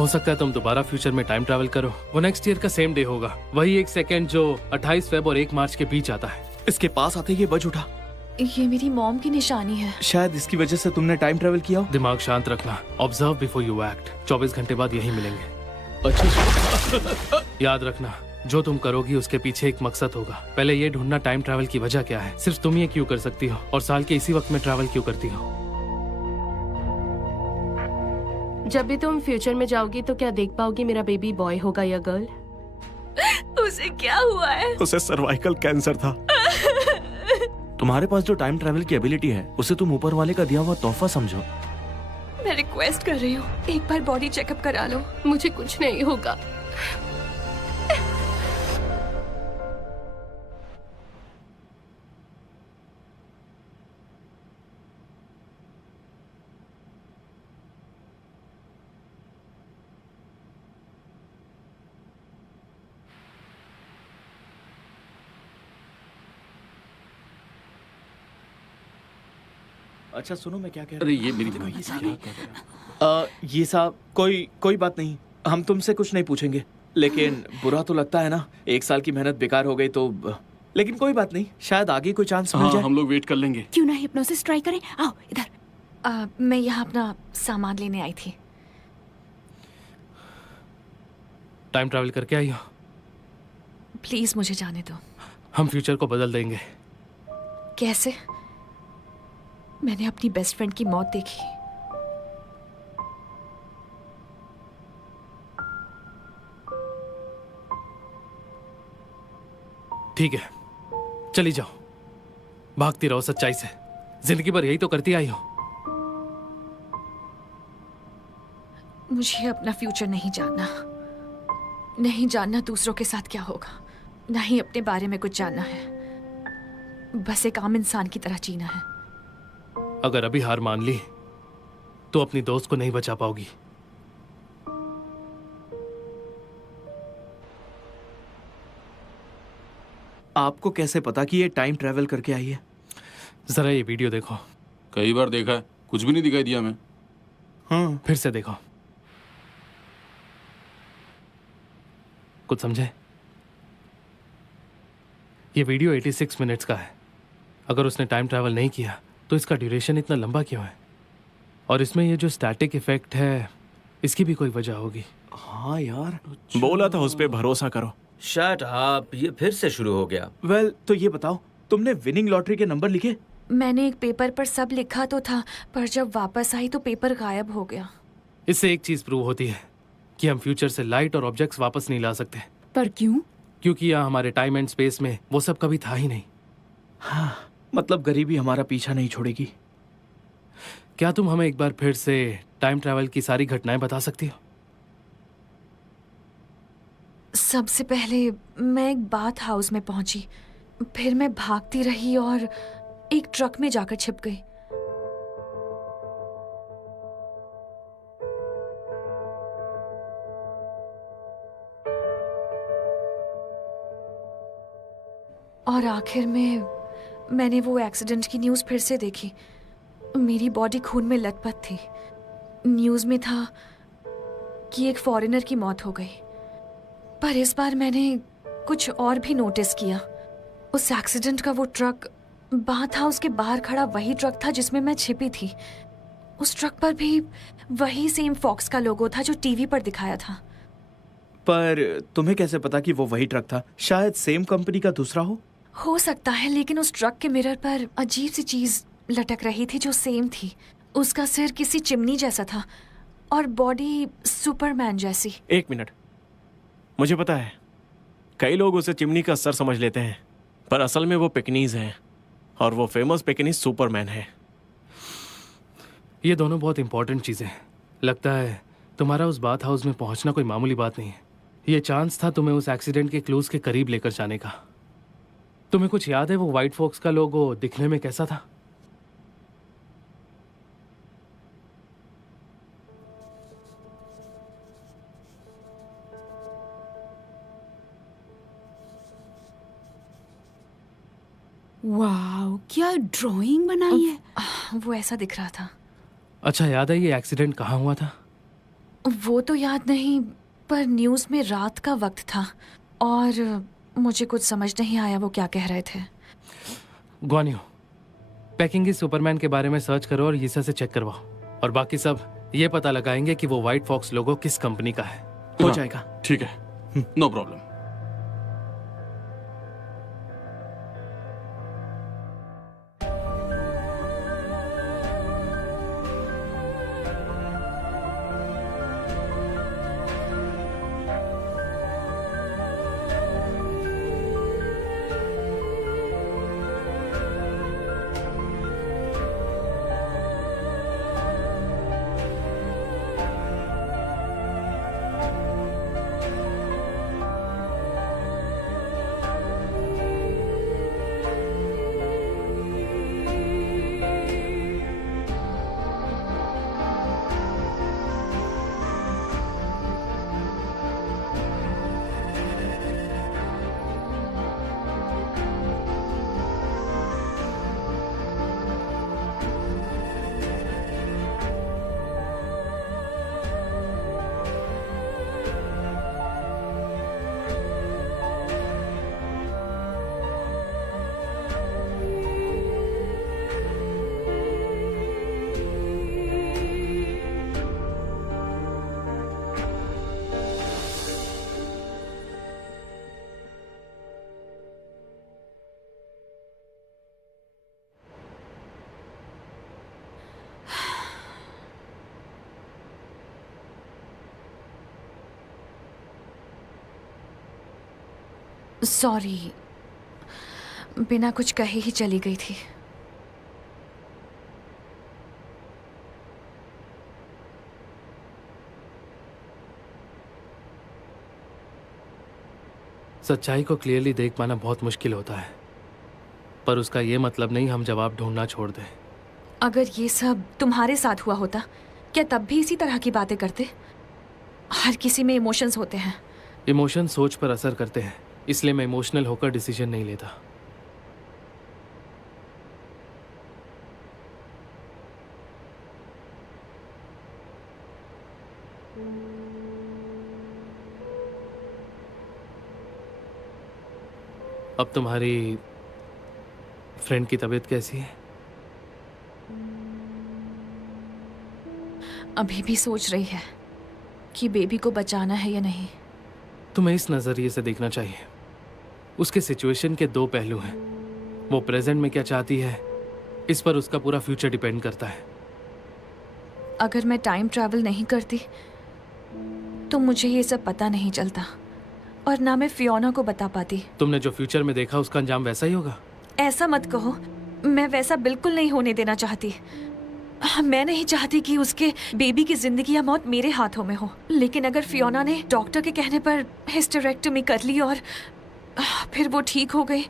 हो सकता है तुम दोबारा फ्यूचर में टाइम ट्रैवल करो। वो नेक्स्ट ईयर का सेम डे होगा, वही एक सेकंड जो 28 फेब और 1 मार्च के बीच आता है। इसके पास आते ही ये बज उठा। ये मेरी मॉम की निशानी है। शायद इसकी वजह से तुमने टाइम ट्रैवल किया हो। दिमाग शांत रखना, ऑब्जर्व बिफोर यू एक्ट। 24 घंटे बाद यही मिलेंगे। अच्छा याद रखना, जो तुम करोगी उसके पीछे एक मकसद होगा। पहले ये ढूंढना टाइम ट्रैवल की वजह क्या है, सिर्फ तुम ये क्यों कर सकती हो और साल के इसी वक्त में ट्रैवल क्यों करती हो। जब भी तुम फ्यूचर में जाओगी तो क्या देख पाओगी मेरा बेबी बॉय होगा या गर्ल? उसे क्या हुआ है? उसे सर्वाइकल कैंसर था। तुम्हारे पास जो टाइम ट्रैवल की एबिलिटी है उसे तुम ऊपर वाले का दिया हुआ तोहफा समझो। मैं रिक्वेस्ट कर रही हूँ, एक बार बॉडी चेकअप करा लो। मुझे कुछ नहीं होगा। अच्छा सुनो, मैं क्या कह अरे ये मेरी दिमाग ये साहब कोई बात नहीं, हम तुमसे कुछ नहीं पूछेंगे। लेकिन बुरा तो लगता है ना, 1 साल की मेहनत बेकार हो गई तो। लेकिन कोई बात नहीं, शायद आगे कोई चांस मिल जाए। हम लोग वेट कर लेंगे। क्यों ना हिप्नोसिस ट्राई करें? आओ इधर। मैं यहाँ अपना सामान लेने आई थी। टाइम ट्रैवल करके आई हो? प्लीज मुझे जाने दो। हम फ्यूचर को बदल देंगे। कैसे? मैंने अपनी बेस्ट फ्रेंड की मौत देखी। ठीक है, चली जाओ, भागती रहो सच्चाई से। जिंदगी भर यही तो करती आई हो। मुझे अपना फ्यूचर नहीं जानना, नहीं जानना दूसरों के साथ क्या होगा, नहीं अपने बारे में कुछ जानना है। बस एक आम इंसान की तरह जीना है। अगर अभी हार मान ली तो अपनी दोस्त को नहीं बचा पाओगी। आपको कैसे पता कि ये टाइम ट्रैवल करके आई है? जरा ये वीडियो देखो। कई बार देखा है, कुछ भी नहीं दिखाई दिया हमें। हाँ, फिर से देखो, कुछ समझे? ये वीडियो 86 मिनट्स का है। अगर उसने टाइम ट्रैवल नहीं किया तो इसका ड्यूरेशन इतना लंबा क्यों है? और इसमें ये जो स्टैटिक इफेक्ट है, इसकी भी कोई वजह होगी। हाँ यार, बोला था उस पे भरोसा करो। शट अप, ये फिर से शुरू हो गया। वेल, तो ये बताओ, तुमने विनिंग लॉटरी के नंबर लिखे? मैंने एक पेपर पर सब लिखा तो था, पर जब वापस आई तो पेपर गायब हो गया। इससे एक चीज प्रूव होती है कि हम फ्यूचर से लाइट और ऑब्जेक्ट्स वापस नहीं ला सकते। पर क्यों? क्योंकि यहाँ हमारे टाइम एंड स्पेस में वो सब कभी था ही नहीं। हाँ, मतलब गरीबी हमारा पीछा नहीं छोड़ेगी। क्या तुम हमें एक बार फिर से टाइम ट्रैवल की सारी घटनाएं बता सकती हो? सबसे पहले मैं एक बाथ हाउस में पहुंची, फिर मैं भागती रही और एक ट्रक में जाकर छिप गई। और आखिर में मैंने वो एक्सीडेंट की न्यूज़ फिर से देखी। मेरी बॉडी खून में लथपथ थी। न्यूज़ में था कि एक फॉरेनर की मौत हो गई। पर इस बार मैंने कुछ और भी नोटिस किया। उस एक्सीडेंट का वो ट्रक बाथ हाउस के बाहर खड़ा वही ट्रक था जिसमें मैं छिपी थी। उस ट्रक पर भी वही सेम फॉक्स का लोगो था जो टीवी पर दिखाया था। पर तुम्हें कैसे पता कि वो वही ट्रक था? शायद सेम कंपनी का दूसरा हो सकता है, लेकिन उस ट्रक के मिरर पर अजीब सी चीज लटक रही थी जो सेम थी। उसका सिर किसी चिमनी जैसा था और बॉडी सुपरमैन जैसी। 1 मिनट, मुझे पता है, कई लोग उसे चिमनी का सर समझ लेते हैं, पर असल में वो पेकिनीज है और वो फेमस पेकिनीज सुपरमैन है। ये दोनों बहुत इंपॉर्टेंट चीजें हैं। लगता है तुम्हारा उस बाथ हाउस में पहुंचना कोई मामूली बात नहीं है। ये चांस था तुम्हें उस एक्सीडेंट के क्लूज के करीब लेकर जाने का। तुम्हें कुछ याद है वो व्हाइट फॉक्स का लोगो दिखने में कैसा था? वाह, क्या ड्राइंग बनाई है। वो ऐसा दिख रहा था। अच्छा याद है ये एक्सीडेंट कहाँ हुआ था? वो तो याद नहीं, पर न्यूज़ में रात का वक्त था और मुझे कुछ समझ नहीं आया वो क्या कह रहे थे। ग्वानियो, पैकिंग सुपरमैन के बारे में सर्च करो और यीसा से चेक करवाओ, और बाकी सब ये पता लगाएंगे कि वो व्हाइट फॉक्स लोगो किस कंपनी का है। हो हाँ, जाएगा। ठीक है, नो प्रॉब्लम। सॉरी, बिना कुछ कहे ही चली गई थी। सच्चाई को क्लियरली देख पाना बहुत मुश्किल होता है, पर उसका ये मतलब नहीं हम जवाब ढूंढना छोड़ दें। अगर ये सब तुम्हारे साथ हुआ होता, क्या तब भी इसी तरह की बातें करते? हर किसी में इमोशंस होते हैं। इमोशन सोच पर असर करते हैं, इसलिए मैं इमोशनल होकर डिसीजन नहीं लेता। अब तुम्हारी फ्रेंड की तबीयत कैसी है? अभी भी सोच रही है कि बेबी को बचाना है या नहीं। तुम्हें इस नज़रिए से देखना चाहिए। उसके सिचुएशन के दो पहलू हैं। वो प्रेजेंट में क्या चाहती है, इस पर उसका पूरा फ्यूचर डिपेंड करता है। अगर मैं टाइम ट्रैवल नहीं करती तो मुझे ये सब पता नहीं चलता, और ना मैं फियोना को बता पाती। तुमने जो फ्यूचर में देखा उसका अंजाम वैसा ही होगा। ऐसा मत कहो, मैं वैसा बिल्कुल नहीं होने देना चाहती। मैं नहीं चाहती कि उसके बेबी की जिंदगी या मौत मेरे हाथों में हो। लेकिन अगर फियोना ने डॉक्टर के कहने पर हिस्टेरेक्टोमी कर ली और फिर वो ठीक हो गई,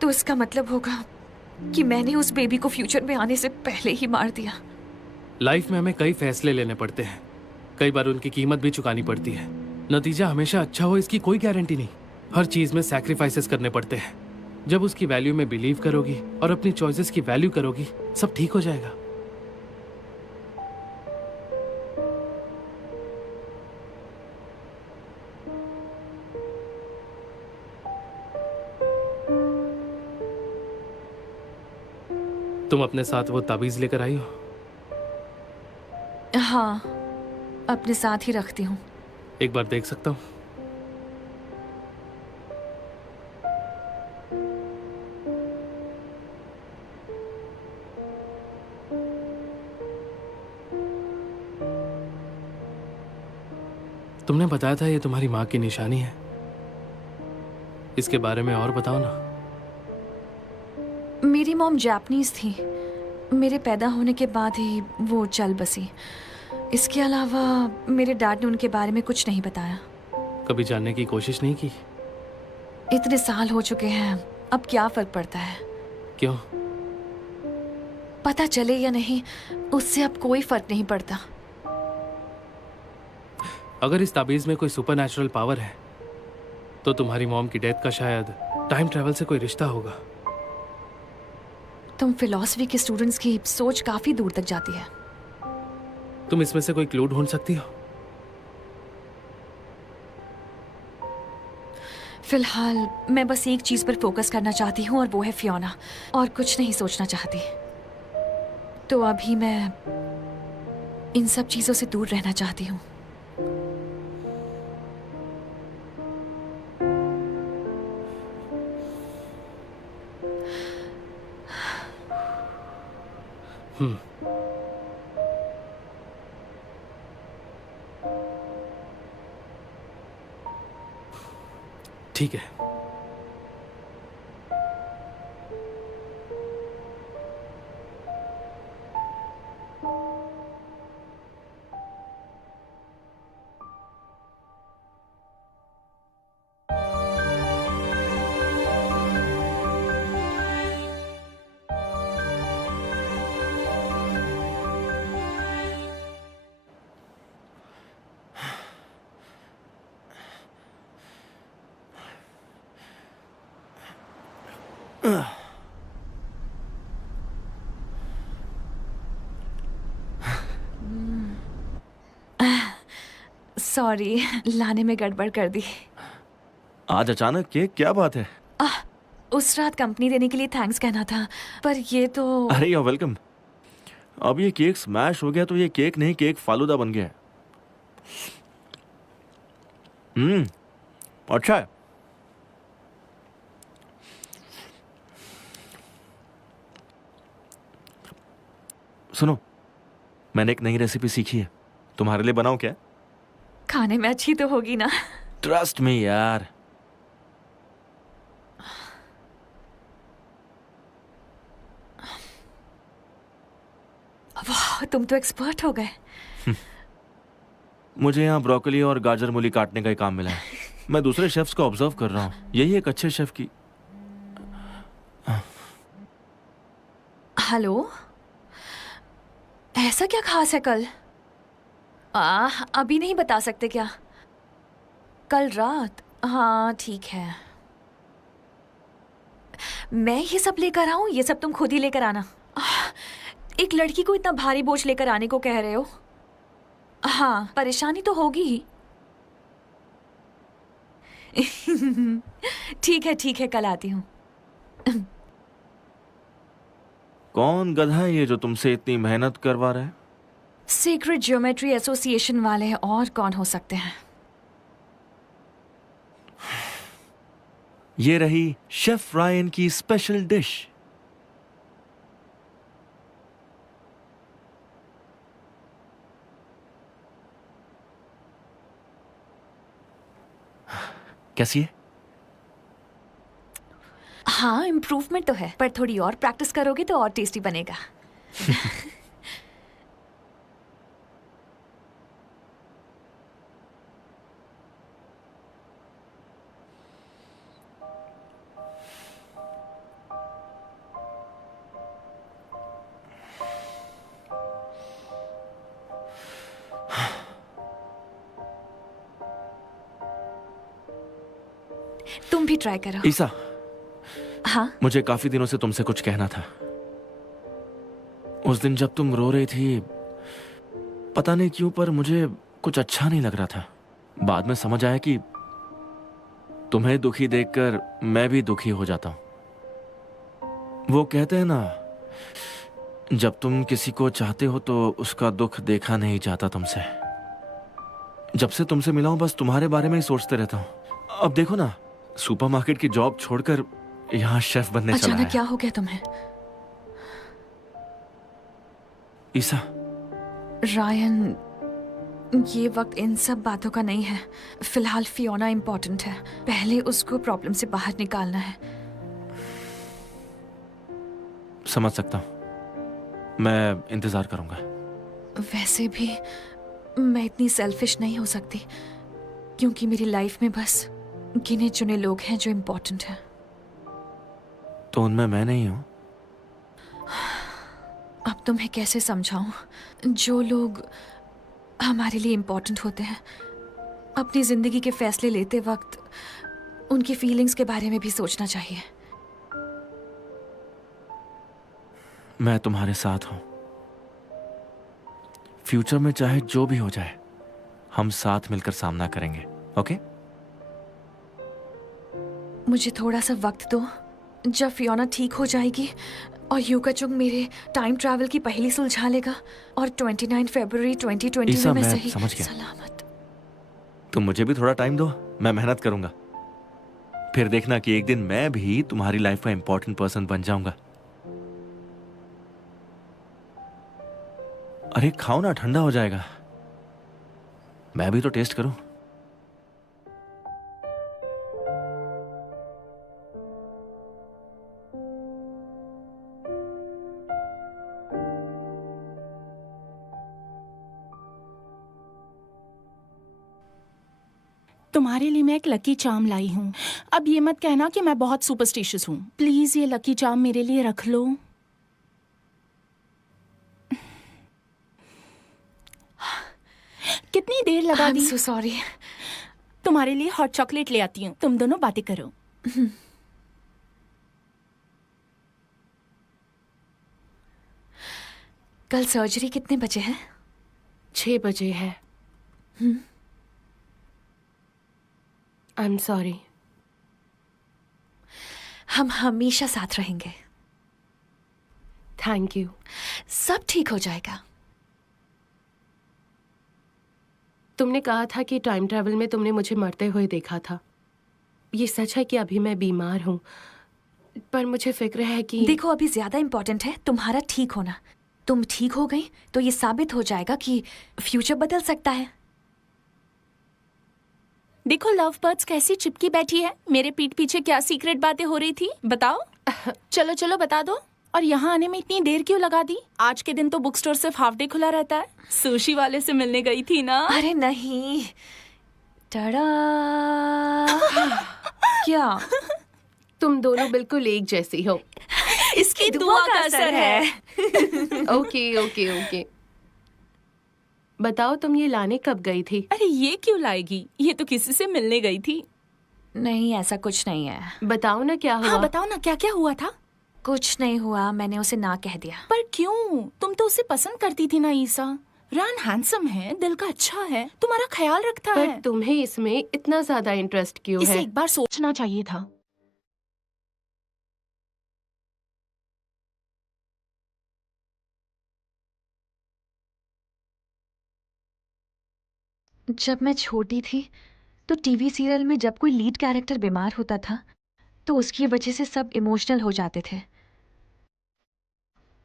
तो इसका मतलब होगा कि मैंने उस बेबी को फ्यूचर में आने से पहले ही मार दिया। लाइफ में हमें कई फैसले लेने पड़ते हैं, कई बार उनकी कीमत भी चुकानी पड़ती है। नतीजा हमेशा अच्छा हो इसकी कोई गारंटी नहीं। हर चीज में सैक्रिफाइसेस करने पड़ते हैं। जब उसकी वैल्यू में बिलीव करोगी और अपनी चॉइसेस की वैल्यू करोगी, सब ठीक हो जाएगा। तुम अपने साथ वो ताबीज लेकर आई हो? हाँ, अपने साथ ही रखती हूँ। एक बार देख सकता हूँ? तुमने बताया था ये तुम्हारी माँ की निशानी है। इसके बारे में और बताओ ना। मेरी मॉम जापानीज थी। मेरे पैदा होने के बाद ही वो चल बसी। इसके अलावा मेरे डैड ने उनके बारे में कुछ नहीं बताया। कभी जानने की कोशिश नहीं की? इतने साल हो चुके हैं, अब क्या फर्क पड़ता है? क्यों? पता चले या नहीं, उससे अब कोई फर्क नहीं पड़ता। अगर इस ताबीज में कोई सुपरनैचुरल पावर है, तो तुम्हारी मॉम की डेथ का शायद टाइम ट्रैवल से कोई रिश्ता होगा। तुम फिलॉसफी के स्टूडेंट्स की सोच काफी दूर तक जाती है। तुम इसमें से कोई क्लू ढूंढ सकती हो? फिलहाल मैं बस एक चीज पर फोकस करना चाहती हूँ और वो है फियोना, और कुछ नहीं सोचना चाहती। तो अभी मैं इन सब चीजों से दूर रहना चाहती हूँ। ठीक है। सॉरी, लाने में गड़बड़ कर दी। आज अचानक केक, क्या बात है? उस रात कंपनी देने के लिए थैंक्स कहना था, पर ये तो अरे यू वेलकम। अब ये केक स्मैश हो गया तो ये केक नहीं, केक फालूदा बन गया है। अच्छा है। सुनो, मैंने एक नई रेसिपी सीखी है, तुम्हारे लिए बनाऊं क्या? खाने में अच्छी तो होगी ना? ट्रस्ट मी यार। वाह, तुम तो एक्सपर्ट हो गए। मुझे यहाँ ब्रोकली और गाजर मूली काटने का ही काम मिला है। मैं दूसरे शेफ्स को ऑब्जर्व कर रहा हूँ, यही एक अच्छे शेफ की। हेलो, ऐसा क्या खास है कल? अभी नहीं बता सकते क्या? कल रात? हाँ ठीक है, मैं ये सब लेकर आऊं? ये सब तुम खुद ही लेकर आना। एक लड़की को इतना भारी बोझ लेकर आने को कह रहे हो? हाँ, परेशानी तो होगी ही। ठीक है, कल आती हूँ। कौन गधा है ये जो तुमसे इतनी मेहनत करवा रहा है? सीक्रेट ज्योमेट्री एसोसिएशन वाले हैं, और कौन हो सकते हैं? ये रही शेफ रायन की स्पेशल डिश। कैसी है? हाँ, इम्प्रूवमेंट तो है, पर थोड़ी और प्रैक्टिस करोगे तो और टेस्टी बनेगा। तुम भी ट्राई करो। ईसा, हाँ? मुझे काफी दिनों से तुमसे कुछ कहना था। उस दिन जब तुम रो रही थी, पता नहीं क्यों पर मुझे कुछ अच्छा नहीं लग रहा था। बाद में समझ आया कि तुम्हें दुखी देखकर मैं भी दुखी हो जाता हूं। वो कहते हैं ना, जब तुम किसी को चाहते हो तो उसका दुख देखा नहीं जाता तुमसे। जब से तुमसे मिला हूं बस तुम्हारे बारे में ही सोचते रहता हूं। अब देखो ना, सुपरमार्केट की जॉब छोड़कर यहाँ शेफ बनने चला अचानक है। क्या हो गया तुम्हें? ईसा, रायन, ये वक्त इन सब बातों का नहीं है। फिलहाल फियोना इम्पोर्टेंट है, पहले उसको प्रॉब्लम से बाहर निकालना है। समझ सकता हूं, मैं इंतजार करूंगा। वैसे भी मैं इतनी सेल्फिश नहीं हो सकती, क्योंकि मेरी लाइफ में बस गिने चुने लोग हैं जो इम्पोर्टेंट हैं। तो उनमें मैं नहीं हूं? अब तुम्हें कैसे समझाऊं? जो लोग हमारे लिए इम्पोर्टेंट होते हैं, अपनी जिंदगी के फैसले लेते वक्त उनकी फीलिंग्स के बारे में भी सोचना चाहिए। मैं तुम्हारे साथ हूं। फ्यूचर में चाहे जो भी हो जाए, हम साथ मिलकर सामना करेंगे, ओके? मुझे थोड़ा सा वक्त दो। जब फियोना ठीक हो जाएगी और यूका चुंग मेरे टाइम ट्रैवल की पहेली सुलझा लेगा और 29 फरवरी 2020 ईसा, में मैं मैं सही समझ गया। सलामत। तुम मुझे भी थोड़ा टाइम दो, मैं मेहनत करूंगा। फिर देखना कि एक दिन मैं भी तुम्हारी लाइफ का इंपॉर्टेंट पर्सन बन जाऊंगा। अरे खाओ ना, ठंडा हो जाएगा। मैं भी तो टेस्ट करूं। तुम्हारे लिए मैं एक लकी चार्म लाई हूँ। अब ये मत कहना कि मैं बहुत सुपरस्टिशियस हूँ। प्लीज ये लकी चार्म मेरे लिए रख लो। कितनी देर लगा I'm दी? so sorry। तुम्हारे लिए हॉट चॉकलेट ले आती हूँ, तुम दोनों बातें करो। कल सर्जरी कितने बजे है? 6 बजे है। I am sorry. हम हमेशा साथ रहेंगे। Thank you. सब ठीक हो जाएगा। तुमने कहा था कि टाइम ट्रैवल में तुमने मुझे मरते हुए देखा था। ये सच है कि अभी मैं बीमार हूँ, पर मुझे फिक्र है कि देखो, अभी ज्यादा इंपॉर्टेंट है तुम्हारा ठीक होना। तुम ठीक हो गई तो ये साबित हो जाएगा कि फ्यूचर बदल सकता है। देखो लव बर्ड्स कैसी चिपकी बैठी है। मेरे पीठ पीछे क्या सीक्रेट बातें हो रही थी, बताओ। चलो चलो बता दो। और यहाँ आने में इतनी देर क्यों लगा दी? आज के दिन तो बुक स्टोर सिर्फ हाफ डे खुला रहता है। सुशी वाले से मिलने गई थी ना? अरे नहीं। टड़ा। क्या? तुम दोनों बिल्कुल एक जैसी हो। इसकी दुआ का असर है। Okay okay okay. बताओ, तुम ये लाने कब गई थी? अरे ये क्यों लाएगी, ये तो किसी से मिलने गई थी। नहीं, ऐसा कुछ नहीं है। बताओ ना क्या हुआ। हाँ बताओ ना, क्या क्या हुआ था? कुछ नहीं हुआ, मैंने उसे ना कह दिया। पर क्यों? तुम तो उसे पसंद करती थी ना ईसा। रान हैंडसम है, दिल का अच्छा है, तुम्हारा ख्याल रखता पर है। तुम्हें इसमें इतना ज्यादा इंटरेस्ट क्यों इसे है? एक बार सोचना चाहिए था। जब मैं छोटी थी तो टीवी सीरियल में जब कोई लीड कैरेक्टर बीमार होता था तो उसकी वजह से सब इमोशनल हो जाते थे।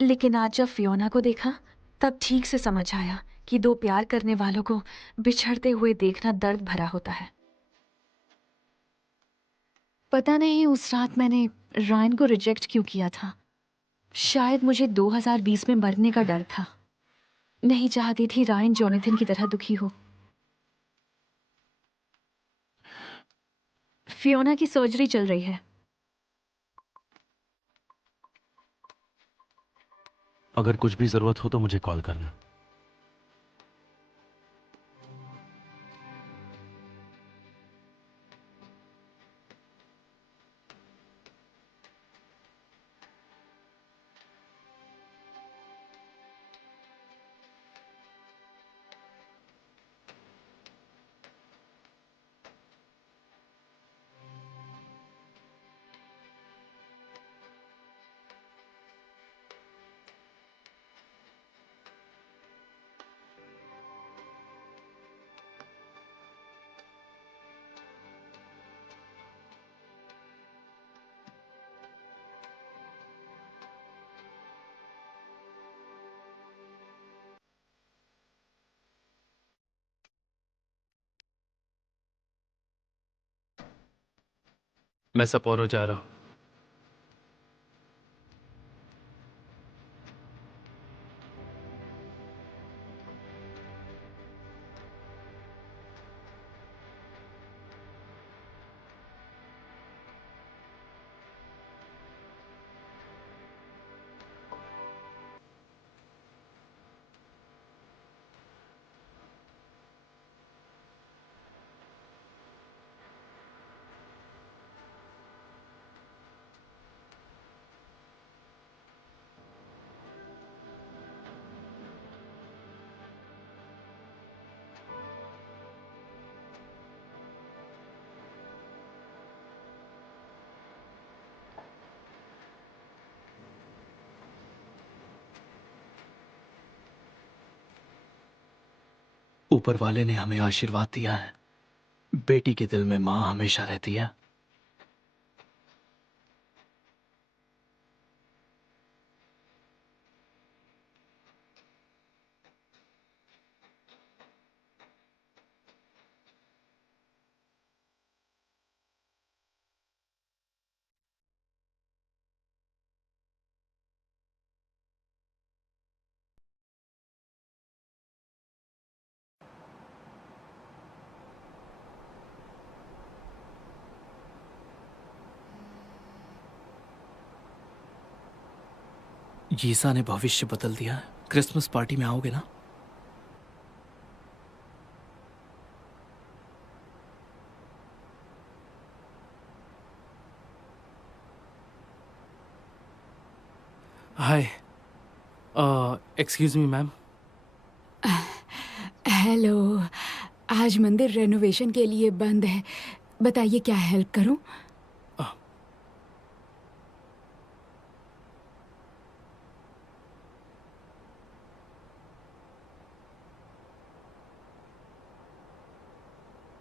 लेकिन आज जब फियोना को देखा तब ठीक से समझ आया कि दो प्यार करने वालों को बिछड़ते हुए देखना दर्द भरा होता है। पता नहीं उस रात मैंने रायन को रिजेक्ट क्यों किया था। शायद मुझे 2020 में मरने का डर था। नहीं चाहती थी रायन जोनाथन की तरह दुखी हो। फियोना की सर्जरी चल रही है। अगर कुछ भी जरूरत हो तो मुझे कॉल करना। मैं सपोरो जा रहा हूँ। ऊपर वाले ने हमें आशीर्वाद दिया है, बेटी के दिल में माँ हमेशा रहती है। यीसा ने भविष्य बदल दिया। क्रिसमस पार्टी में आओगे ना? हाय, एक्सक्यूज मी मैम। हेलो, आज मंदिर रेनोवेशन के लिए बंद है। बताइए क्या हेल्प करूं?